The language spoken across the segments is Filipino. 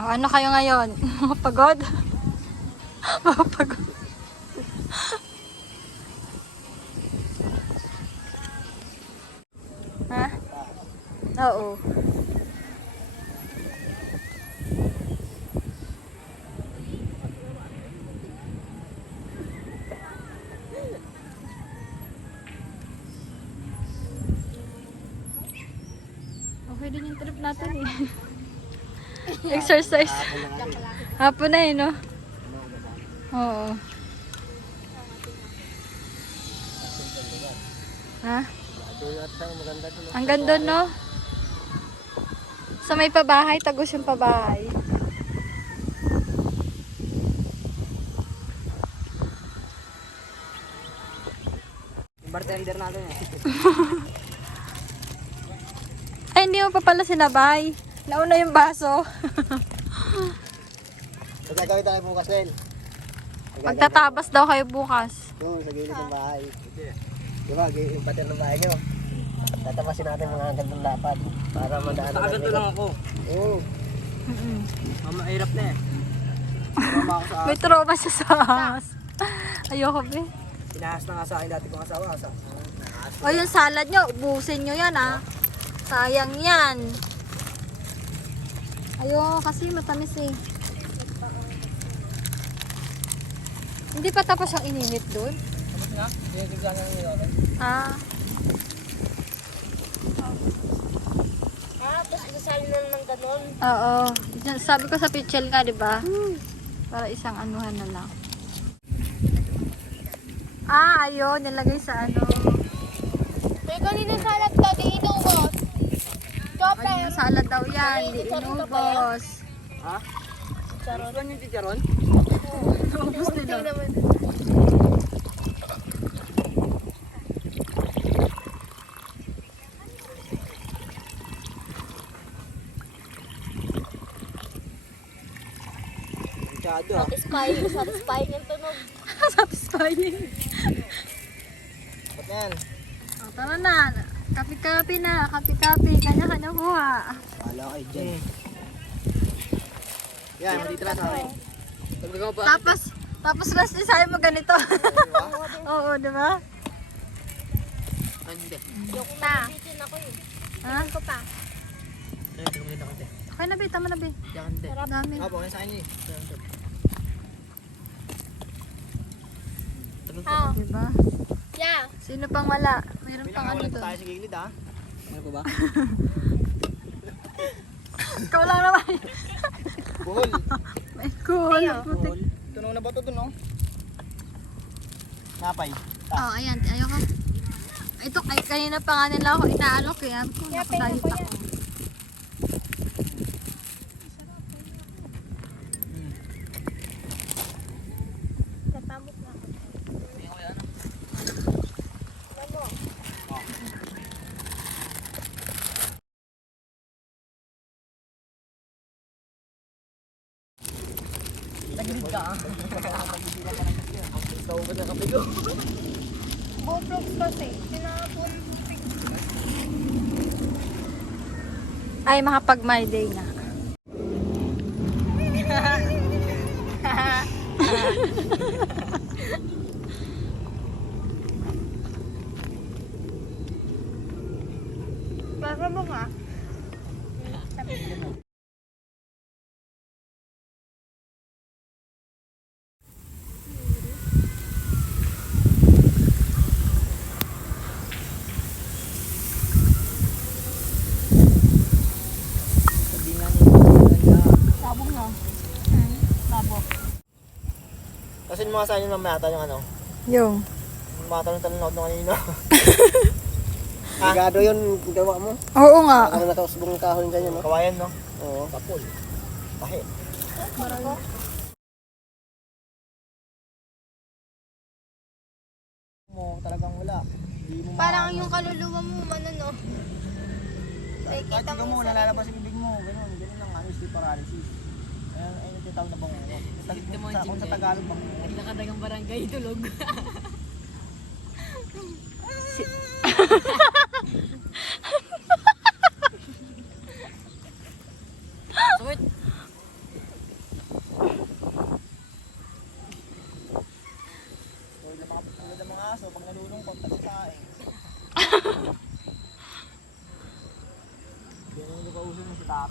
Oh, ano kayo ngayon? Pagod? Pagod. Ha? Oo. Okay din yung trip natin eh. Exercise. Hapon na eh, no? Oo. Ha? Ang ganda, no? Sa may pabahay, tagos yung pabahay. Yung bartender natin eh. Ay, hindi mo pa pala sinabay. Nauna yung baso. So, gagawin tayo bukas, Del. Magtatabas daw kayo bukas. Doon, sa gilid ng bahay. Diba, yung pater ng bahay nyo. Tatapasin natin mga gandang lapad. Para madaan na ganito lang ako. Oo. Mahirap na eh. Trauma ako sa May trauma siya sa ahas. Ayoko, be. pinahas na nga sa akin dati kong asawa. O, yung salad nyo, ubusin nyo yan, ah. Sayang yan. Ayoko kasi matamis eh. Hindi pa tapos ang ininit doon? Tapos nga? Pinagigyan nga nyo yun. Ah. Tapos isasali na ng ganon. Oo. Sabi ko sa pichel nga, di ba? Para isang anuhan na lang. Ah, ayun. Nilagay sa ano. May kanina salad ka, di inubos. Chopper. Ayun, salad daw yan. Di inubos. Ha? Charon? Gusto nyo chicharon? Ubus nila. Masyado ah. Satisfying yung tunog. Satisfying. Ba't na yan? Oh, tara na. Kapi-kapi na. Kapi-kapi. Kanya-kanya kuha. Wala kayo dyan. Yan, matitira sa akin. Tagdagan pa. Tapos last design mo ganito. Oo, di ba? Hindi. Joke na. Bitin ako eh. Ha? Ko pa. Tagdagan na konti. Okay na, be. Tama na, be. Yan, hindi. Dami. Ah, okay sa inyo eh. How? Di ba? Yeah. Sino pang wala? Mayroon pang ano Pinakawalan doon. tayo sa gilid ah. Ano ko ba? Ikaw lang naman. Buhol. May cool. Putik. Tunog na ba ito dun oh? Napay. Oh, ayan. Ayoko. Ito, kanina pa nga nila ako inaalok eh. Nakadayot ako. Natamok na ako. Nagilid ka ah. Ikaw ba na kape ko? Bullfrogs kasi. Tinapon. Ay, makapag my day na. Baka mo nga. Sabong na. Sabong. Kasi yung mga sa inyo mamaya yung ano? Yung. Matanong-tanong ako nung kanino. Ligado yun, gawa mo. Oo nga. Ano nakausbong kahoy ganyan, no? Kawayan, no? Oo. Kapul. Tahi. Mo talagang wala. Hindi mo Parang yung kaluluwa mo, ano no? kahit Nakikita ikaw mo mo, sa nalalabas yung bibig mo, ganun lang, ano, sleep paralysis. Ayun yung tinatawag na bangungo. Kung sa Tagalog, bangungo. Nakadagang barangay tulog. Sakit!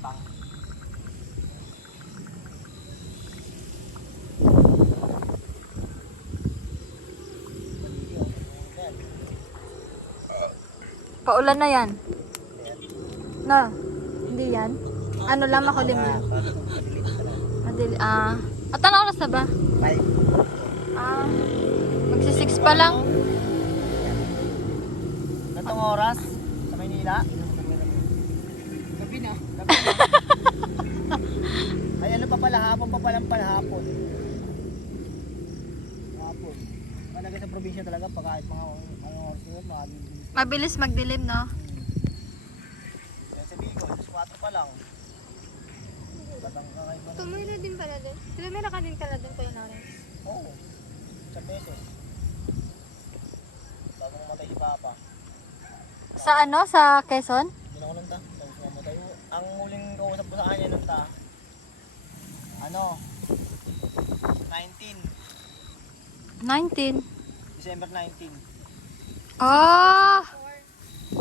tapang. Paulan na yan. No, hindi yan. Ano lang makulim yan. Madili, at ano oras na ba? 5. Magsi-6 pa lang. Natong oras sa Maynila. Gabi na. Ay ano pa pala, hapon pa palang hapon. Hapon. Talaga sa probinsya talaga pag kahit mga anong oras yun, Mabilis magdilim, no? Kaya sa Bicol, 4 pa lang. Batang kakaiba na. Tumira din pala doon. Tumira ka din pala doon, Kuya Lawrence. Oo. Sa pesos. Bagong matay si Papa. Sa ano? Sa Quezon? Hindi na ako nanta. Tapos mamatay. Ang huling kausap ko sa kanya nanta. Ano? 19. 19. December 19. Ah! 19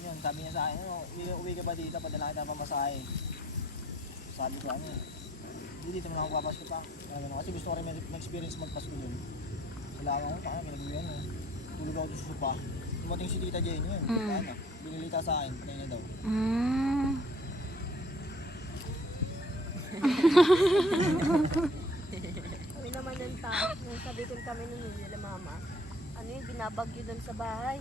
yun. Sabi niya sa akin, ano, uwi ka ba dito? Padala kita pamasahe. Sabi ko ano eh. Hindi dito na ako papasko pa. Kasi gusto ko rin ma-experience magpasko dun. Sila ako, kaya pinag-iwan eh. Tulog ako sa sopa. Dumating si Tita Jenny yun. Ano, binilita sa akin. Kaya na daw. Kami naman ng tao. Nung sabihin kami nung nila mama, ano yung binabagyo doon sa bahay.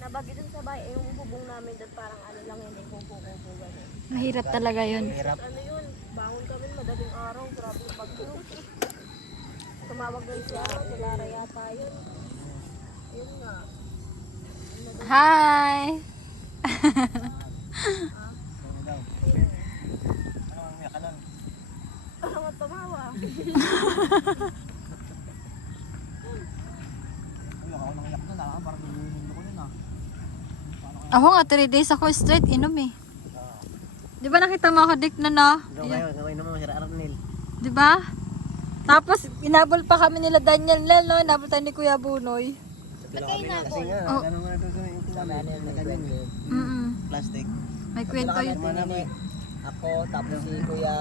Nabagyo doon sa bahay, yung bubong namin doon parang ano lang yun, kubo-kubo gano'n. Mahirap talaga yun. Hirap. Ano yun, bangon kami madaling araw, grabe yung bagyo. Tumawag doon siya, Lara yata yun. Yun nga. Hi! Kaya na daw. Ano ang umiyak ka nun? Ano nga tumawa? Uy, ako nang iyak nun. Parang nilulundo ko nun ah. Ako nga, 3 days ako straight inom eh. Di ba nakita mo ako, Dick, na no? Gawin naman si Arnel. Di ba? Tapos, inabol pa kami nila Daniel Lel, no? Inabol tayo ni Kuya Bunoy. Kasi nga, Oh. ano nga doon sa yung kami na ganyan Mm-mm. plastic. May kwento yun. Ako, tapos si Kuya...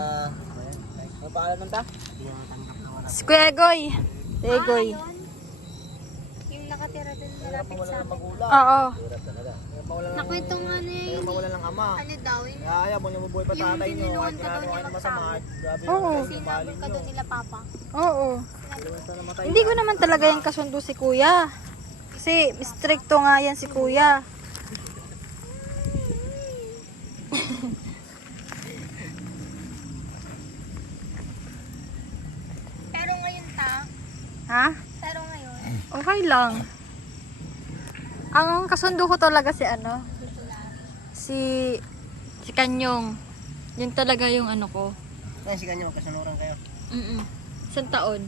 Ano pa alam ta? Si Kuya Egoy. Si Egoy. Yun. Yung nakatira doon malapit sa amin. Magulang. Oo. Hirap talaga. Hirap mawalan ng... Nakwento nga niya Hirap mawalan ng ama. ano daw, yung Kaya ayaw mo niya mabuhay pa Yung tatay niyo. tinulungan Kahit ka daw ginagawa niya ng masama. Grabe Oo. yung sinabol baling ka niyo. doon nila papa. Oo. Basta namatay Hindi ka. ko naman talaga yung kasundo si Kuya. Kasi stricto nga yan si Kuya. Pero ngayon Ha? pero ngayon, Okay lang. Ang kasundo ko talaga si ano? Si Kanyong. Yun talaga yung ano ko. Kaya si kanya magkasunuran kayo. Isang taon.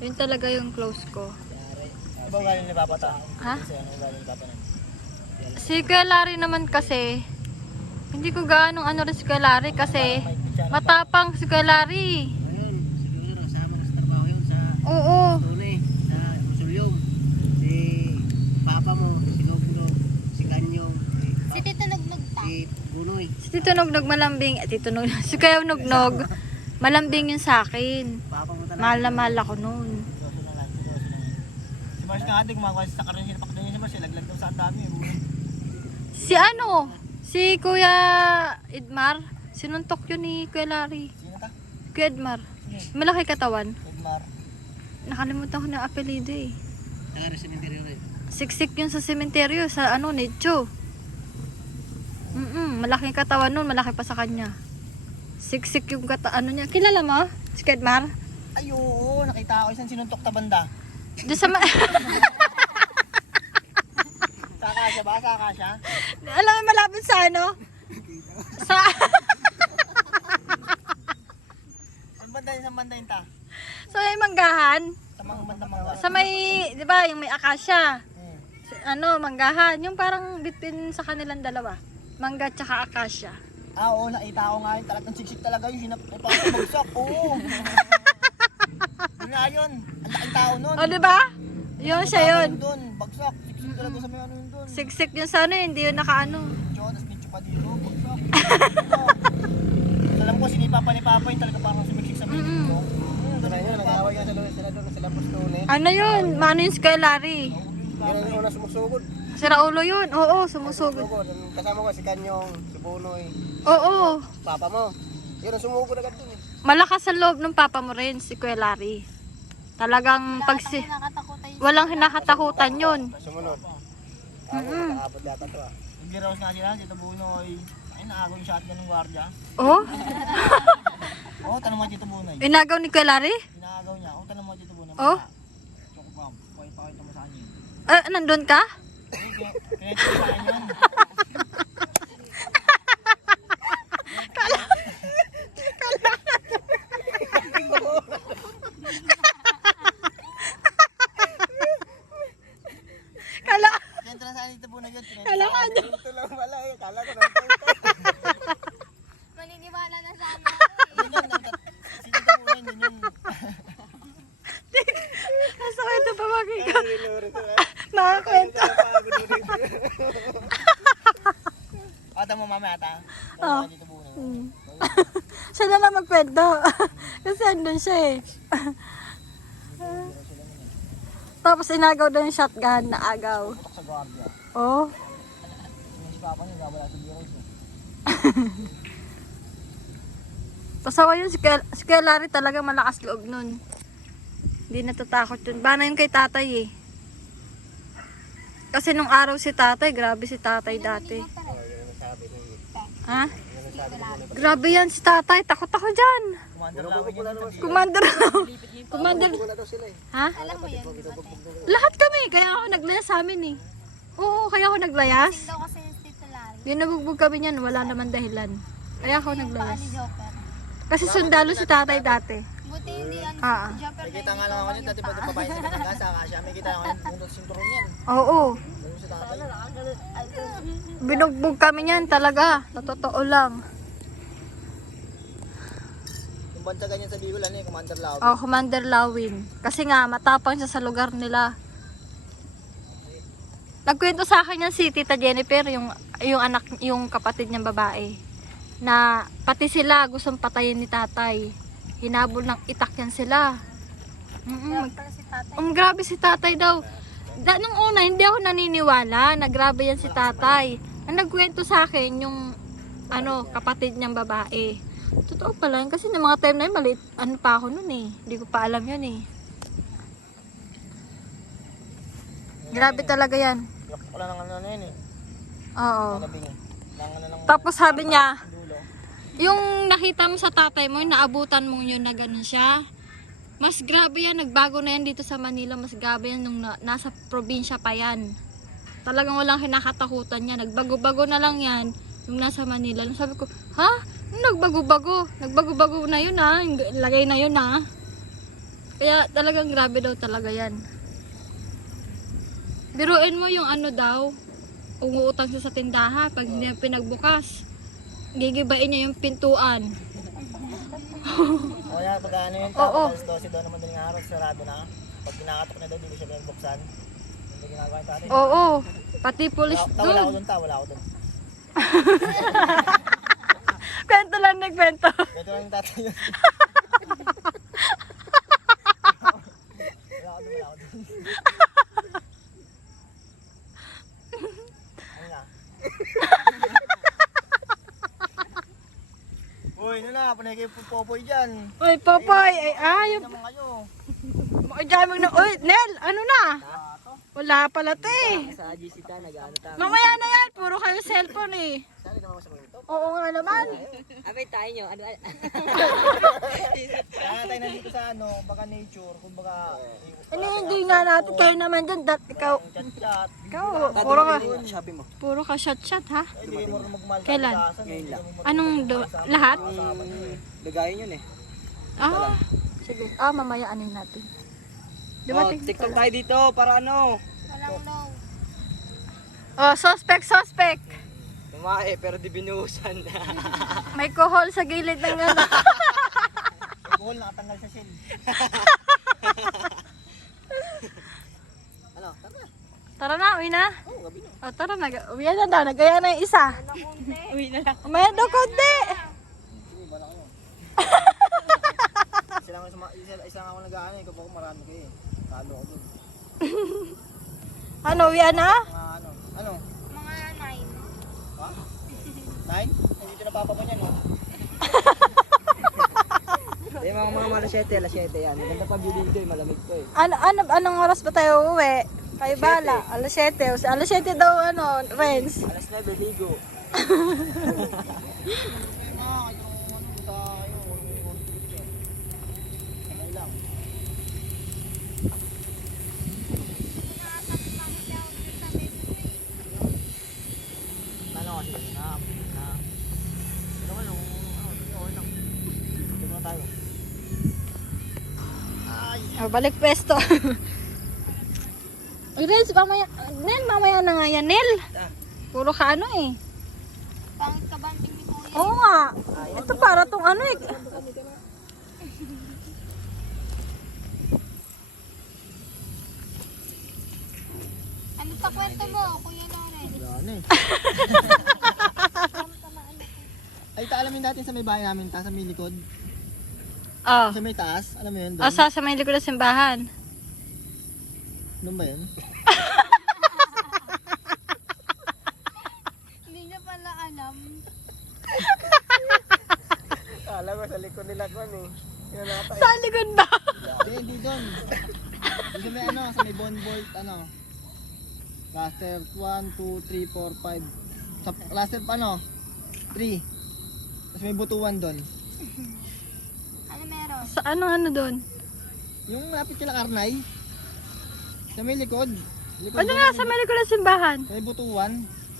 Yun talaga yung close ko. Iba galing ni Papa ta? Ha? Kasi ano galing ni Papa na? Si Kuya Larry naman kasi, hindi ko gaanong ano rin si Kuya Larry kasi matapang si Kuya Larry. Ayun, siguro sama ko sa trabaho yun sa Oo. Tune, sa Usulyong. Si Papa mo, si Nognog, si Kanyong, si Tito Nugnog ta. si Bunoy. Si Tito Nognog malambing, Tito Nognog, si Kuya Nognog, malambing yun sa akin. Papa mo talaga. Mahal na mahal ako noon. Seryoso na lang, seryoso na lang. Si Mars nga ate, gumagawa siya sa karoon, sinapakita niya si Mars, laglag daw sa ang dami. Si ano? Si Kuya Edmar, sinuntok yun ni Kuya Larry. Sino ta? Kuya Edmar, malaki katawan. Edmar. Nakalimutan ko na yung apelido eh. Nagara sa interior rin. Siksik yun sa sementeryo, sa ano, Necho. Malaking katawan nun, malaki pa sa kanya. Siksik yung ano niya. Kilala mo? Si Kuya Edmar? Ay oo, nakita ko isang sinuntok ta banda. Doon sa Sa Akasya ba? Sa Akasya? alam mo, malapit sa ano? Sa... Ang banda yun, ang banda yun ta? sa may manggahan. Sa mga banda-mangga. Sa may, di ba, yung may akasya. Hmm. Ano, manggahan. Yung parang between sa kanilang dalawa. Mangga tsaka akasya. Ah oo, nakita ko nga yun. Talagang siksik talaga yun. Bagsak. Oo. Yun nga yun. Ang laking tao nun. O, di ba? Yun siya yun. Doon, bagsak. Siksik talaga sa may ano yun doon. Siksik yun sa ano, hindi yun nakaano. Medyo, tas medyo pa dito. Alam ko, sinipa ni Papa yung talaga parang sumiksik sa piling Mm-mm. mo. Tara yun, nag-away nga sila doon, sila Bustone eh. Ano yun? Mano yung Sky Larry? Yan ang una sumusugod. Si Raulo yun. Oo, sumusugod. Kasama ko si Kanyong, si Bunoy, Oo. Papa mo. Yun ang sumugod agad dun eh. Malakas sa loob ng papa mo rin, si Kuya Larry. Talagang walang hinakatakutan yun. Sumunod. Mm-mm. Nakakapot yata to ah. Nagliraos nga sila, Tito Bunoy. Ay, naagaw yung shotgun ng gwardiya. Oh? Oo, tanong mo Tito Bunoy. Inagaw ni Kuya Larry? Inaagaw niya. Oo, tanong mo Tito Bunoy. Oh? Choco bomb. Pakita mo sa kanya yun. Nandun ka? Kaya ito sa kanya yun. Kala, Yan, tara sa Tito Bunoy yun. kala ka doon. Ito lang pala eh. Kala ko nandito. Maniniwala na sa amin. Yun yun. Si Tito Bunoy yun yun. Nasa kwento pa makika. Nakakwento. Ata mo mamaya ata. Oh. Tito Bunoy. Hmm. Siya na lang magkwento. Kasi andun siya eh. Tapos inagaw daw yung shotgun na agaw. Putok sa gwardiya. Oh. Si Papa niya, wala sa biro siya. Pasawa yun, si Kuya Larry talaga malakas loob nun. Hindi natatakot yun. Bana yung kay tatay eh. Kasi nung araw si tatay, grabe si tatay dati. Ha? Grabe yan si tatay, takot ako dyan. Commander Lawin yun. Commander. Commander. Wala daw sila eh. Ha? Alam mo yan. Lahat kami, kaya ako naglayas sa amin eh. Oo, kaya ako naglayas. Daw kasi yung Tito Larry. Yung nabugbog kami niyan, wala naman dahilan. Kaya ako naglayas. Paali Joker. Kasi sundalo si tatay dati. Buti hindi ano Ah. si Joker May kita nga lang ako niyan, dati pag pabayan sa Batangas, siya may kita ako yung bundok sinturon yan. Oo. Ganun sa tatay. Binugbog kami niyan talaga. Sa totoo lang. Yung bansa ganyan sa Bicol, ano eh, Commander Lawin. Oh, Commander Lawin. Kasi nga, matapang siya sa lugar nila. Nagkwento sa akin yan si Tita Jennifer, yung anak, yung kapatid niyang babae. Na pati sila gustong patayin ni tatay. Hinabol ng itak yan sila. si tatay. Ang grabe si tatay daw. Nung una, hindi ako naniniwala na grabe yan si tatay. Ang nagkwento sa akin, yung kapatid niyang babae. Totoo pala yun, kasi ng mga time na yun, maliit, pa ako nun eh. Hindi ko pa alam yun eh. Grabe talaga yan. Wala nang ano yun eh. Oo. Nalabing eh. Tapos sabi niya, Dulo. yung nakita mo sa tatay mo, yung naabutan mo yun na ganun siya. Mas grabe yan, nagbago na yan dito sa Manila. Mas grabe yan nung nasa probinsya pa yan. Talagang walang kinakatakutan niya. Nagbago-bago na lang yan nung nasa Manila. Sabi ko, ha? Nagbago-bago. Nagbago-bago na yun ha. Yung lagay na yun ha. Kaya talagang grabe daw talaga yan. Biruin mo yung daw, umuutang siya sa tindahan. Pag hindi niya pinagbukas, gigibain niya yung pintuan. O yan, pag ano yun, Oo. tapos 12 daw naman din ng araw, sarado na. Pag kinakatok na daw, hindi siya ganyan buksan. Hindi ginagawa yung tatay. Oo, pati pulis Wala ako doon. dun, wala ako dun. Kwento lang nagkwento. Ito lang yung tatay yun. Wala ako dun. Ano na? Uy, ano na, panay kayo Popoy dyan. Uy, Popoy, ay ayaw. Naman kayo. Makajamig na. Uy, Nel, ano na? Wala pala to eh. Sa GC ta, nag-ano ta. Mamaya na yan, puro kayo cellphone eh. Sali naman sa mga ito. Oo nga naman. Abay tayo nyo, ano? Kaya tayo nandito sa baka nature, kumbaga Hindi nga natin kayo naman dyan. Ikaw, chat-chat. puro ka shot-shot ha? Hindi mo rin magmahal sa Kailan? kasasan, hindi mo Anong lahat? Lagayin yun eh. Ah, sige. Mamaya anin natin. Dumating. TikTok tayo dito para ano? Walang no. Oh, suspect. Tumae pero di binuhusan. May kohol sa gilid ng Goal, nakatanggal sa shell. Ano? Tama. Tara na, uwi na. Oo. gabi na. O tara, uwi na daw. Nagaya na yung isa. Uwi na lang. Umaya daw konti. Sige, bala kayo. Isa lang ako nag-aano, ikaw pa ako marami kayo. Talo ako dun. Ano, uwi na? Mga ano? Ano? Mga 9. Ha? 9? Hindi ito napapa ko niyan eh. Eh, mga alas 7 yan. Maganda pa view dito eh, malamig po eh. Anong oras ba tayo uuwi? Kayo bala. Alas 7. Alas 7 daw, Renz. Alas 9, ligo. Balik pwesto. Renz, mamaya na nga yan, Nel. Puro ka eh. Pangit ka banting ni Kuya. Oo nga. Ito para tong eh. Ano pa kwento mo, Kuya Loren? Wala eh. Ay, alamin natin sa may bahay namin, sa may likod. Oh. Sa may taas, alam mo yun doon? Asa sa may likod ng simbahan. Doon ba yun? Hindi niya pala alam. Alam ko sa likod nila doon eh. Yun na Sa likod ba? Hindi doon. Doon sa may sa may bonbolt, Cluster 1, 2, 3, 4, 5. Sa cluster 3. Tapos may butuan doon. Ano meron? Sa ano doon? Yung malapit kila Karnay. Sa may likod. Ano nga sa may likod ng simbahan? Sa may butuan.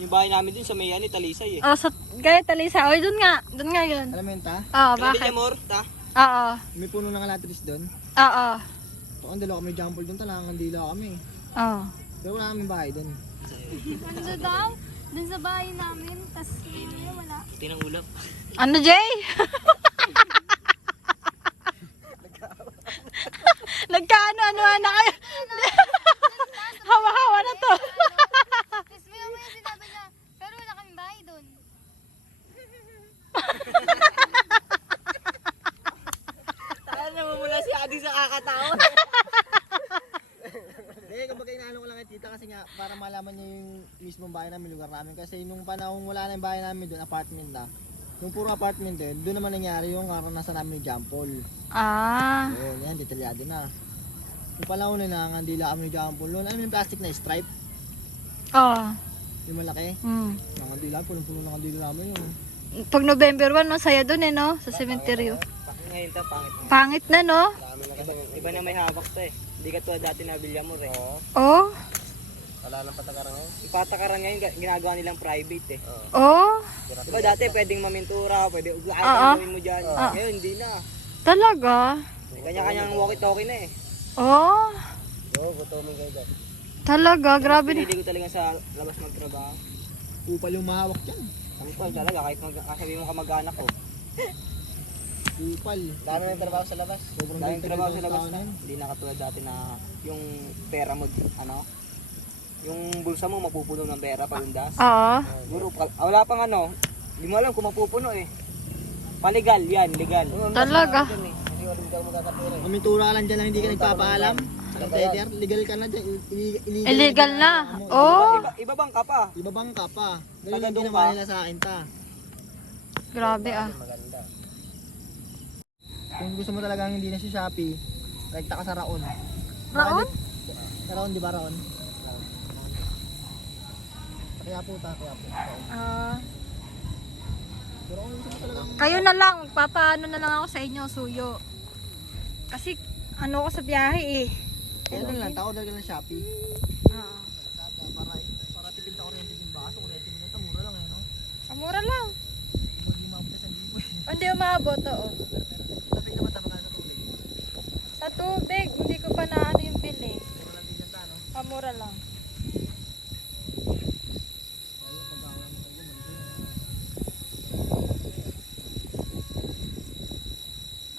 Yung bahay namin din sa may Talisay eh. Oh, sa gaya Talisa. Oy, doon nga yun. Alam mo yun ta? Oo, Kailan bakit? din amor, ta? Oo. May puno ng kalatris doon. Oo. So, ang dalawa kami jumble doon talagang ang dila kami. Oo. Pero wala kaming bahay doon. Ano daw? Dun sa bahay namin, tas wala. Puti ng ulap. Ano, Jay? Nagkaano na kayo? Hawa-hawa na to. Tapos may sinabi niya, pero wala kaming bahay dun. Saan namumula si Adi sa kakatawa? Hindi, kumbaga inaano ko lang kay tita kasi nga para malaman niya yung mismong bahay namin, lugar namin. Kasi nung panahon wala na yung bahay namin doon, apartment na. Yung puro apartment doon naman nangyari yung karanasan namin ni Jampol. Ah. Oo, yan, detalyado na. Yung panahon na ngandila kami ni Jampol. Noon, alam mo yung plastic na stripe? Oo. Yung malaki? Ngandila, punong-puno ng ngandila namin yun. Pag November 1, masaya doon no? Sa sementeryo. Ngayon ta, pangit na. Pangit na, no? Iba na may hawak to eh. Hindi ka tulad dati na Villamor eh. Oh. Wala nang patakaran ngayon. Yung patakaran ngayon, ginagawa nilang private eh. Oh. Diba dati pwedeng mamintura, pwede Oo. gawin mo dyan. Ngayon hindi na. Talaga? May kanya-kanyang walkie-talkie na eh. Oh. Oo, gutomin kayo dyan. Talaga, grabe na. Pinili ko talaga sa labas magtrabaho. Upal yung mahawak dyan. Sampal talaga, kahit sabihin mo kamag-anak ko. Upal. Dami ng trabaho sa labas. Sobrang Dahil benta trabaho ng sa labas tao na. yun. Hindi na katulad dati na yung pera mo, yung bulsa mo mapupuno ng pera palundas. Oo. Siguro, wala pang hindi mo alam kung mapupuno eh. Paligal yan, legal. Talaga. Mamintura ka lang dyan lang hindi ka nagpapaalam. Sa tether, legal ka na dyan. Illegal na. Oh. Ibabang ka pa. Ibabang ka pa. Ganun Taga yung doon ginawa ka. nila sa akin ta. Grabe Maganda. Kung gusto mo talagang hindi na si Shopee, rekta ka sa Raon. Raon? Sa Raon, di ba Raon? Kaya po ta, kaya po. Pero kung gusto mo talagang Kayo na lang, papaano na lang ako sa inyo, suyo. Kasi ako sa biyahe eh. kailan lang, tao dahil ka ng Shopee. Oo. Para tipid ako rin yung baso, kuryente minute, mura lang eh, no? Mura lang. Hindi maabot na 1,000 eh. Hindi umabot, oo. Tapos naman tama ka sa tubig. Sa tubig, hindi ko pa na yung bili. Mura lang din yan ta, no? Mura lang.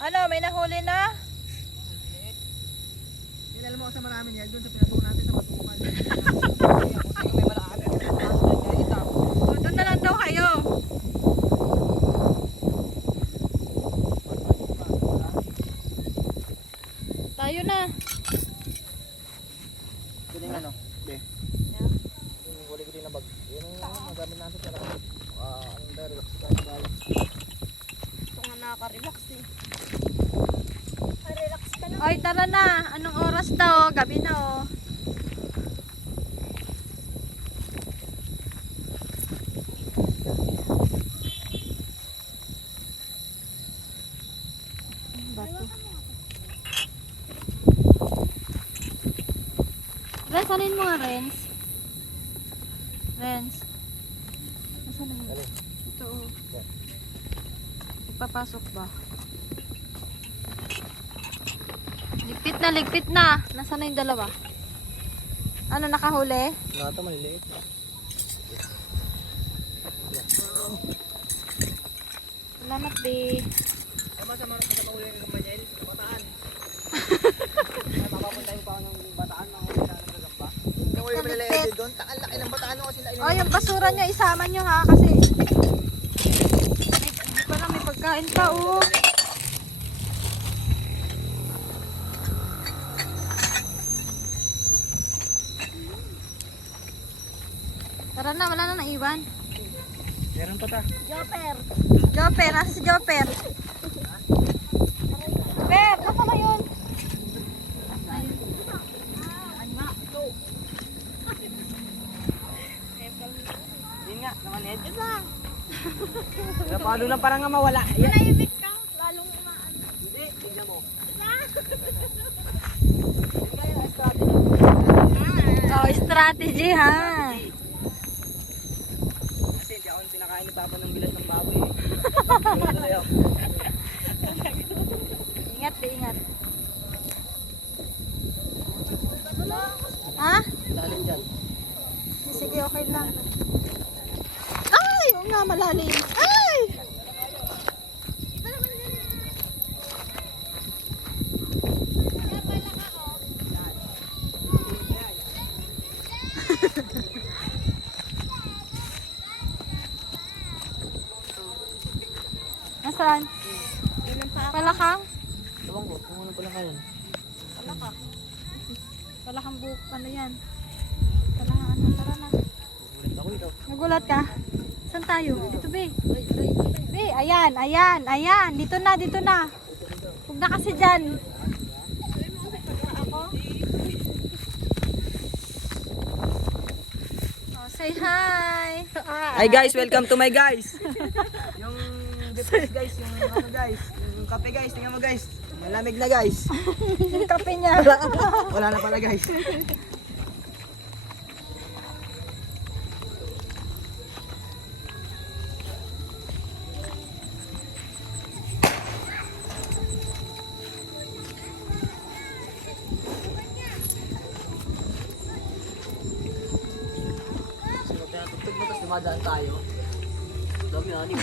Ano, may nahuli na? Kilala mo ako sa marami niya, doon sa pinatuon natin sa Matumal. May malaki. Oy, tara na. Anong oras na, oh? Gabi na, oh. Rens, anin mo nga, Rens? Rens. Nasaan na yun? Ito, oh. Ipapasok ba? Ligpit na. Nasaan na yung dalawa? Ano, nakahuli? Wala ito, maliliit. Salamat, be. Masama na sa mahuli ng Gambanyel. Bataan. Papapunta yung pa ako ng Bataan. Mga huli na nagagamba. Yung huli mo nila edit doon. Takal laki ng Bataan ako sila. Oh, yung basura nyo, isama nyo ha. Kasi, hindi pa lang may pagkain pa, oh. Tara na, wala na naiwan. Meron pa ta. Jopper! Joper, nasa si Joper. Per, nasa na yun? Yun nga, naman edit lang. Napalo lang parang nga mawala. Yan. Manahimik ka, lalong umaan. Hindi, tingnan mo. Oh, strategy ha. Kasi hindi ako pinakain ni Papa ng bilat ng baboy. Ano sa'yo? Ingat, be, ingat. Ha? Lalim dyan. Sige, okay lang. Ay, oo nga, malalim. Ay! Nasaan? Palakang? Tawang ko, kung ano pala kayo. Palakang buhok. Ano yan? Palakang ano? Tara na. Ulit ako ito. Nagulat ka? Saan tayo? Dito, be. Be, ayan. Dito na. Huwag na kasi dyan. Oh, say hi. Hi guys, welcome to my guys. Yung depressed guys, yung ano guys, yung kape guys, tingnan mo guys. Malamig na guys. Yung kape niya. Wala na pala guys. Sino kaya tugtog mo, tapos dumadaan tayo. Dami ani.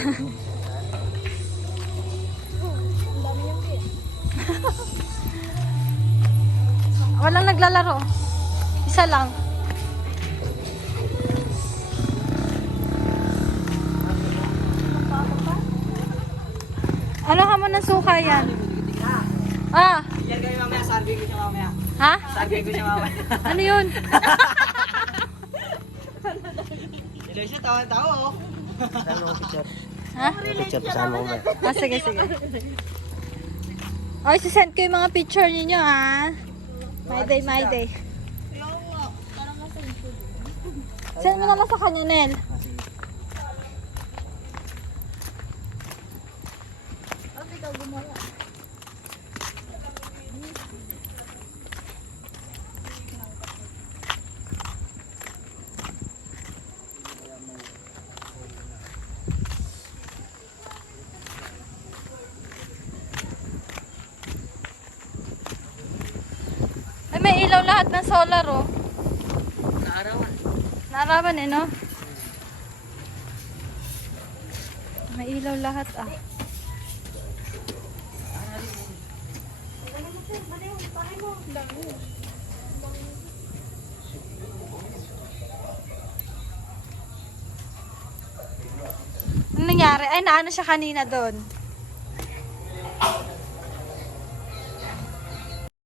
Walang naglalaro. Isa lang. Ano ka mo ng suka yan? Ah, Yan kayo mamaya, sargay ko siya mamaya. ha? Sargay ko siya mamaya. Ano yun? Hello siya, tawa-tawa oh. Saan mo picture? Ha? Picture, kasama ko ba? Ah, sige. Oy, sisend ko yung mga picture ninyo, ha? My day. Send mo na lang sa kanya, Nel. Ay, may ilaw lahat ng solar, oh. Naarawan. Naarawan eh, no? May ilaw lahat, ah. Ano nangyari? Ay, naano siya kanina doon.